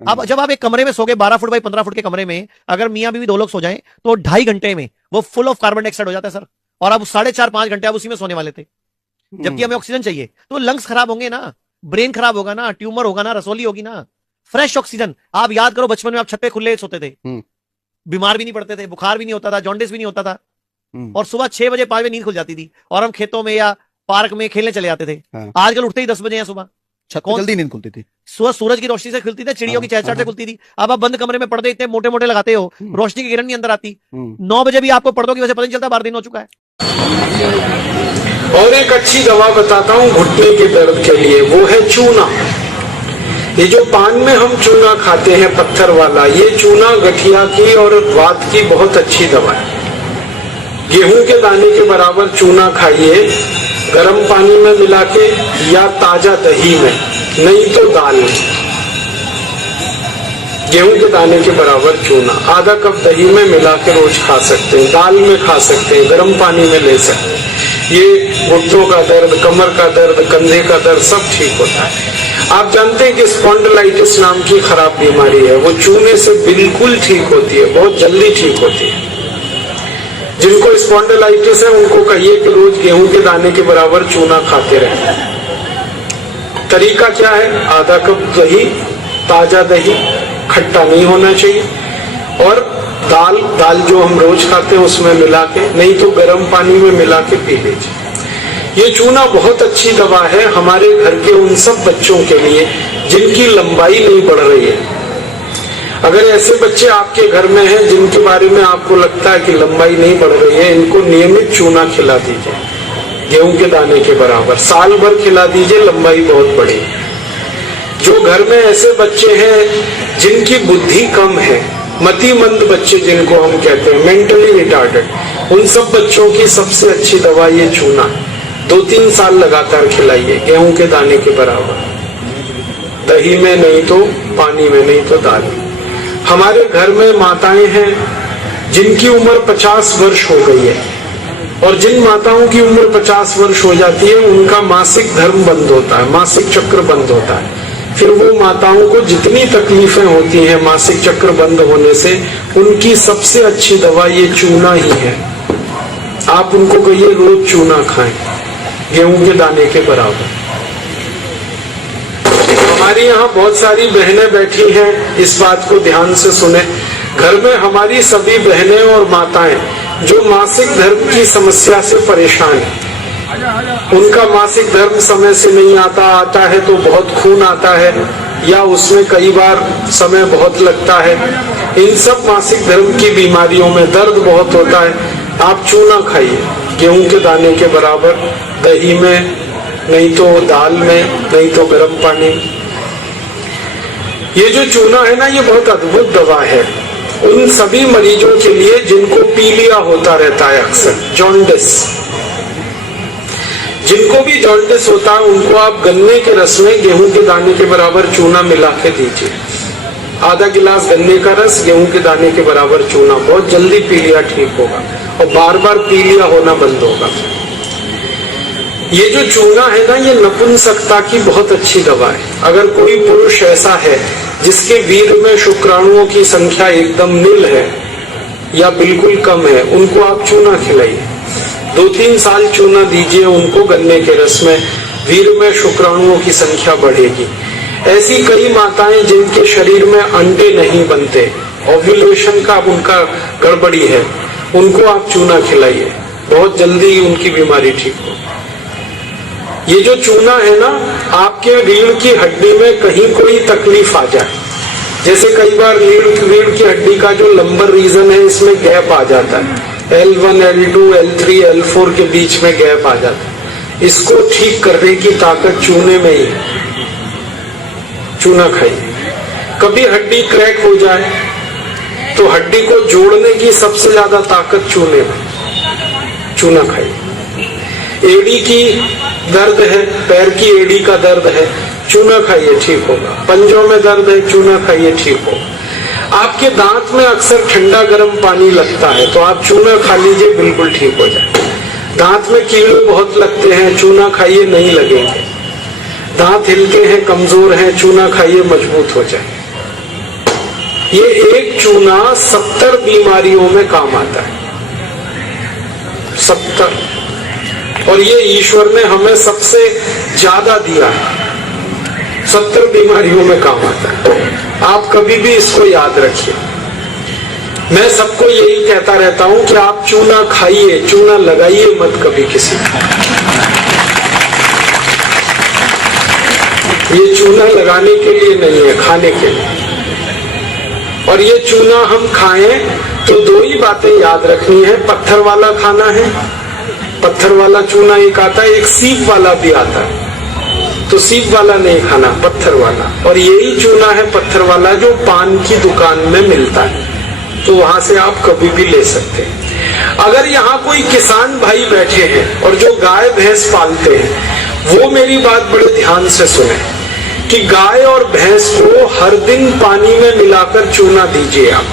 अब जब आप एक कमरे में सोगे 12 फुट बाई 15 फुट के कमरे में, अगर मियां बीवी 2 लोग सो जाएं तो 2.5 घंटे में वो फुल ऑफ कार्बन डाइऑक्साइड हो जाता है सर। और अब 4.5-5 घंटे आप उसी में सोने वाले थे, जबकि हमें ऑक्सीजन चाहिए। तो लंग्स खराब होंगे ना, ब्रेन खराब होगा ना, ट्यूमर होगा ना, रसोली होगी ना। फ्रेश ऑक्सीजन, आप याद करो बचपन में आप छत पे खुले सोते थे, बीमार भी नहीं पड़ते थे, बुखार भी नहीं होता था, जॉन्डिस भी नहीं होता था, और सुबह 6 बजे 5 बजे नींद खुल जाती थी और हम खेतों में या पार्क में खेलने चले जाते थे। आजकल उठते ही 10 बजे हैं सुबह, छत पे जल्दी नींद खुलती थी, सुबह सूरज की रोशनी से खुलती थी, चिड़ियों की चहचहाट से खुलती थी। अब आप बंद कमरे में पर्दे इतने मोटे मोटे लगाते हो, रोशनी की किरण नहीं अंदर आती। 9 बजे भी आपको पर्दों की वजह से पता नहीं चलता 12 दिन हो चुका है। और एक अच्छी दवा बताता हूँ घुटने के दर्द के लिए, वो है चूना। ये जो पान में हम चूना खाते हैं पत्थर वाला, ये चूना गठिया की और वात की बहुत अच्छी दवा है। गेहूं के दाने के बराबर चूना खाइए, गर्म पानी में मिला के या ताजा दही में, नहीं तो दाल में। गेहूं के दाने के बराबर चूना आधा कप दही में मिला के रोज खा सकते हैं, दाल में खा सकते हैं, गर्म पानी में ले सकते हैं। ये घुटनों का दर्द, कमर का दर्द, कंधे का दर्द सब ठीक होता है। आप जानते हैं कि स्पॉन्डिलाइटिस नाम की खराब बीमारी है, वो चूने से बिल्कुल ठीक होती है, बहुत जल्दी ठीक होती है। जिनको स्पॉन्डिलाइटिस है उनको कहिए कि रोज गेहूं के दाने के बराबर चूना खाते रहें। तरीका क्या है? आधा कप दही, ताजा दही, खट्टा नहीं होना चाहिए, और दाल जो हम रोज खाते हैं उसमें मिला के, नहीं तो गर्म पानी में मिला के पी लीजिए। ये चूना बहुत अच्छी दवा है हमारे घर के उन सब बच्चों के लिए जिनकी लंबाई नहीं बढ़ रही है। अगर ऐसे बच्चे आपके घर में हैं जिनके बारे में आपको लगता है कि लंबाई नहीं बढ़ रही है, इनको नियमित चूना खिला दीजिए, गेहूं के दाने के बराबर, साल भर खिला दीजिए, लंबाई बहुत बढ़ेगी। जो घर में ऐसे बच्चे हैं जिनकी बुद्धि कम है, मतिमंद बच्चे जिनको हम कहते हैं, मेंटली रिटार्डेड, उन सब बच्चों की सबसे अच्छी दवा ये चूना। 2-3 साल लगातार खिलाइए, गेहूं के दाने के बराबर, दही में नहीं तो पानी में, नहीं तो दाल में। हमारे घर में माताएं हैं जिनकी उम्र 50 वर्ष हो गई है, और जिन माताओं की उम्र 50 वर्ष हो जाती है उनका मासिक धर्म बंद होता है, मासिक चक्र बंद होता है। फिर वो माताओं को जितनी तकलीफें होती हैं मासिक चक्र बंद होने से, उनकी सबसे अच्छी दवा ये चूना ही है। आप उनको कहिए रोज चूना खाएं, गेहूं के दाने के बराबर। हमारी यहाँ बहुत सारी बहनें बैठी हैं, इस बात को ध्यान से सुने। घर में हमारी सभी बहनें और माताएं जो मासिक धर्म की समस्या से परेशान हैं, उनका मासिक धर्म समय से नहीं आता है तो बहुत खून आता है, या उसमें कई बार समय बहुत लगता है। इन सब मासिक धर्म की बीमारियों में दर्द बहुत होता है। आप चूना खाइए, गेहूं के दाने के बराबर, दही में, नहीं तो दाल में, नहीं तो गर्म पानी में। ये जो चूना है ना, ये बहुत अद्भुत दवा है उन सभी मरीजों के लिए जिनको पीलिया होता रहता है, अक्सर जॉन्डिस। जिनको भी जॉन्डिस होता है उनको आप गन्ने के रस में गेहूं के दाने के बराबर चूना मिला के दीजिए। आधा गिलास गन्ने का रस, गेहूं के दाने के बराबर चूना, बहुत जल्दी पीलिया ठीक होगा और बार बार पीलिया होना बंद होगा। ये जो चूना है ना, ये नपुंसकता की बहुत अच्छी दवा है। अगर कोई पुरुष ऐसा है जिसके वीर्य में शुक्राणुओं की संख्या एकदम नील है या बिल्कुल कम है, उनको आप चूना खिलाइए। 2-3 साल चूना दीजिए उनको गन्ने के रस में, वीर्य में शुक्राणुओं की संख्या बढ़ेगी। ऐसी कई माताएं जिनके शरीर में अंडे नहीं बनते, ओव्यूलेशन का उनका गड़बड़ी है, उनको आप चूना खिलाइए, बहुत जल्दी उनकी बीमारी ठीक हो। ये जो चूना है ना, आपके रीढ़ की हड्डी में कहीं कोई तकलीफ आ जाए, जैसे कई बार रीढ़ की हड्डी का जो लंबर रीजन है इसमें गैप आ जाता है, L1, L2, L3, L4 के बीच में गैप आ जाता है, इसको ठीक करने की ताकत चूने में ही। चूना खाइए। कभी हड्डी क्रैक हो जाए तो हड्डी को जोड़ने की सबसे ज्यादा ताकत चूने में, चूना खाइए। एड़ी की दर्द है, पैर की एड़ी का दर्द है, चूना खाइए, ठीक होगा। पंजों में दर्द है, चूना खाइए, ठीक होगा। आपके दांत में अक्सर ठंडा गर्म पानी लगता है तो आप चूना खा लीजिए, बिल्कुल ठीक हो जाए। दांत में कीड़े बहुत लगते हैं, चूना खाइए, नहीं लगेंगे। दांत हिलते हैं, कमजोर हैं, चूना खाइए मजबूत हो जाए। ये एक चूना 70 बीमारियों में काम आता है, 70। और ये ईश्वर ने हमें सबसे ज्यादा दिया है, 70 बीमारियों में काम आता है। आप कभी भी इसको याद रखिए। मैं सबको यही कहता रहता हूं कि आप चूना खाइए, चूना लगाइए मत कभी किसी को। ये चूना लगाने के लिए नहीं है, खाने के लिए। और ये चूना हम खाएं तो 2 ही बातें याद रखनी है। पत्थर वाला खाना है, पत्थर वाला चूना एक आता है, एक सीप वाला भी आता है। तो सीप वाला नहीं खाना, पत्थर वाला। और यही चूना है पत्थर वाला जो पान की दुकान में मिलता है, तो वहां से आप कभी भी ले सकते हैं। अगर यहाँ कोई किसान भाई बैठे हैं और जो गाय भैंस पालते हैं, वो मेरी बात बड़े ध्यान से सुने कि गाय और भैंस को हर दिन पानी में मिलाकर चूना दीजिए आप।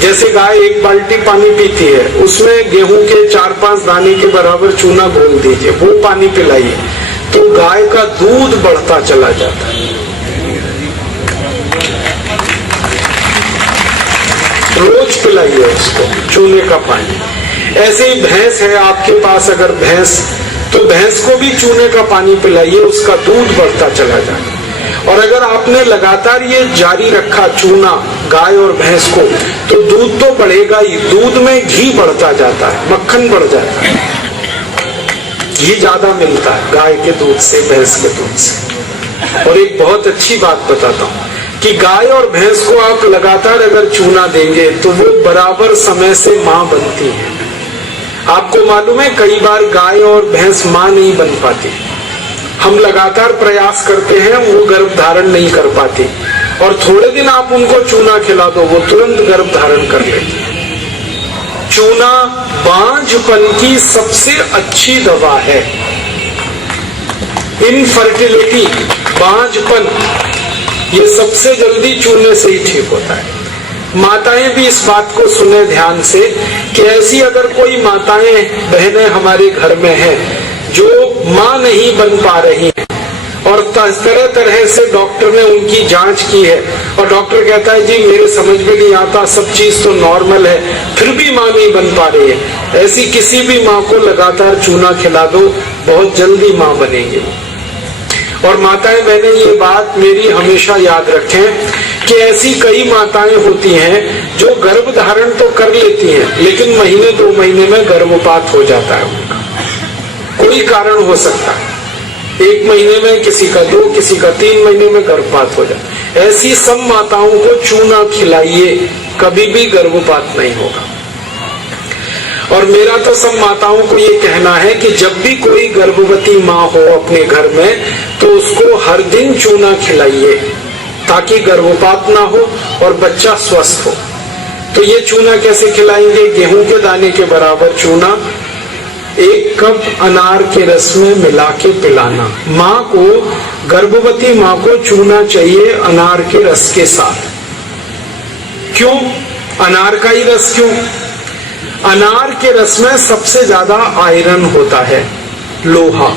जैसे गाय 1 बाल्टी पानी पीती है, उसमें गेहूं के 4-5 दाने के बराबर चूना घोल दीजिए, वो पानी पिलाइए, तो गाय का दूध बढ़ता चला जाता है। रोज पिलाइए उसको चूने का पानी। ऐसे ही भैंस है आपके पास, अगर भैंस, तो भैंस को भी चूने का पानी पिलाइए, उसका दूध बढ़ता चला जाए। और अगर आपने लगातार ये जारी रखा चूना गाय और भैंस को, तो दूध तो बढ़ेगा ही, दूध में घी बढ़ता जाता है, मक्खन बढ़ जाता है, घी ज्यादा मिलता है गाय के दूध से, भैंस के दूध से। और एक बहुत अच्छी बात बताता हूँ कि गाय और भैंस को आप लगातार अगर चूना देंगे तो वो बराबर समय से मां बनती है। आपको मालूम है कई बार गाय और भैंस मां नहीं बन पाती, हम लगातार प्रयास करते हैं, वो गर्भ धारण नहीं कर पाती, और थोड़े दिन आप उनको चूना खिला दो, वो तुरंत गर्भ धारण कर लेती है। चूना बांझपन की सबसे अच्छी दवा है। इनफर्टिलिटी, बांझपन, ये सबसे जल्दी चूने से ही ठीक होता है। माताएं भी इस बात को सुने ध्यान से कि ऐसी अगर कोई माताएं बहनें हमारे घर में हैं जो मां नहीं बन पा रही हैं, और तरह तरह से डॉक्टर ने उनकी जांच की है, और डॉक्टर कहता है जी मेरे समझ में नहीं आता, सब चीज तो नॉर्मल है, फिर भी मां नहीं बन पा रही है, ऐसी किसी भी मां को लगातार चूना खिला दो, बहुत जल्दी मां बनेगी। और माताएं बहनें ये बात मेरी हमेशा याद रखें कि ऐसी कई माताएं होती हैं जो गर्भ धारण तो कर लेती हैं, लेकिन महीने 2 महीने में गर्भपात हो जाता है उनका, कोई कारण हो सकता है। 1 महीने में, किसी का 2, किसी का 3 महीने में गर्भपात हो जाता है। ऐसी सब माताओं को चूना खिलाइए, कभी भी गर्भपात नहीं होगा। और मेरा तो सब माताओं को ये कहना है कि जब भी कोई गर्भवती माँ हो अपने घर में, तो उसको हर दिन चूना खिलाइए ताकि गर्भपात ना हो और बच्चा स्वस्थ हो। तो ये चूना कैसे खिलाएंगे? गेहूं के दाने के बराबर चूना 1 कप अनार के रस में मिला के पिलाना। माँ को, गर्भवती माँ को चूना चाहिए अनार के रस के साथ। क्यों अनार का ही रस? क्यों? अनार के रस में सबसे ज्यादा आयरन होता है, लोहा,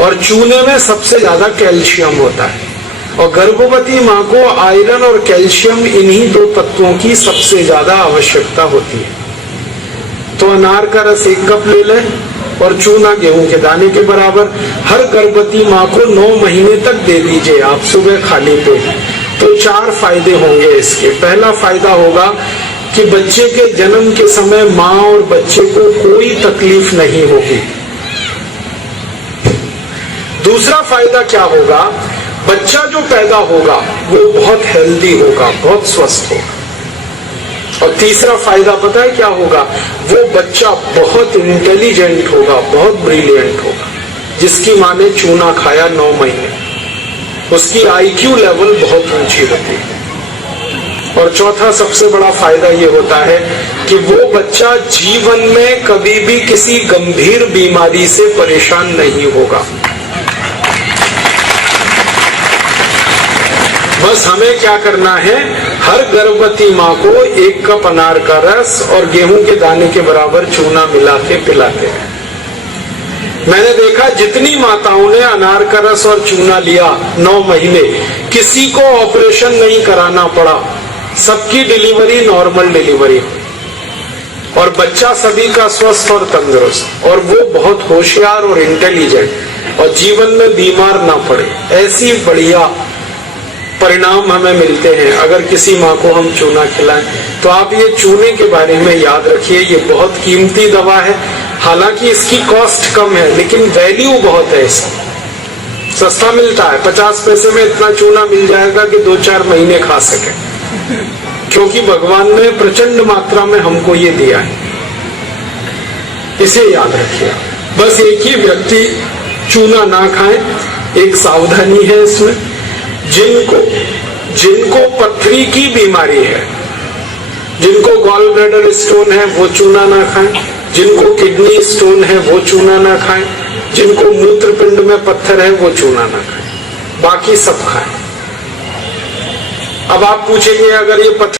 और चूने में सबसे ज्यादा कैल्शियम होता है। और गर्भवती माँ को आयरन और कैल्शियम, इन्हीं 2 तत्वों की सबसे ज्यादा आवश्यकता होती है। तो अनार का रस 1 कप ले लें और चूना गेहूं के दाने के बराबर हर गर्भवती माँ को 9 महीने तक दे दीजिए आप, सुबह खाली पेट। तो 4 फायदे होंगे इसके। पहला फायदा होगा कि बच्चे के जन्म के समय माँ और बच्चे को कोई तकलीफ नहीं होगी। दूसरा फायदा क्या होगा? बच्चा जो पैदा होगा वो बहुत हेल्दी होगा, बहुत स्वस्थ होगा। और तीसरा फायदा पता है क्या होगा? वो बच्चा बहुत इंटेलिजेंट होगा, बहुत ब्रिलियंट होगा। जिसकी माँ ने चूना खाया 9 महीने, उसकी IQ लेवल बहुत ऊंची होती है। और चौथा सबसे बड़ा फायदा ये होता है कि वो बच्चा जीवन में कभी भी किसी गंभीर बीमारी से परेशान नहीं होगा। बस हमें क्या करना है? हर गर्भवती माँ को 1 कप अनार का रस और गेहूं के दाने के बराबर चूना मिला के पिलाते हैं। मैंने देखा जितनी माताओं ने अनार का रस और चूना लिया 9 महीने, किसी को ऑपरेशन नहीं कराना पड़ा, सबकी डिलीवरी नॉर्मल डिलीवरी, और बच्चा सभी का स्वस्थ और तंदुरुस्त, और वो बहुत होशियार और इंटेलिजेंट, और जीवन में बीमार ना पड़े। ऐसी बढ़िया परिणाम हमें मिलते हैं अगर किसी माँ को हम चूना खिलाएं। तो आप ये चूने के बारे में याद रखिए, ये बहुत कीमती दवा है। हालांकि इसकी कॉस्ट कम है, लेकिन वैल्यू बहुत है इसकी। सस्ता मिलता है, 50 पैसे में इतना चूना मिल जाएगा कि 2-4 महीने खा सके, क्योंकि भगवान ने प्रचंड मात्रा में हमको ये दिया है। इसे याद रखिए। बस एक ही व्यक्ति चूना ना खाए, एक सावधानी है इसमें। जिनको पथरी की बीमारी है, जिनको गॉल ब्लैडर स्टोन है, वो चूना ना खाएं। जिनको किडनी स्टोन है, वो चूना ना खाएं। जिनको मूत्रपिंड में पत्थर है, वो चूना ना खाएं। बाकी सब खाएं। अब आप पूछेंगे अगर ये पत्थर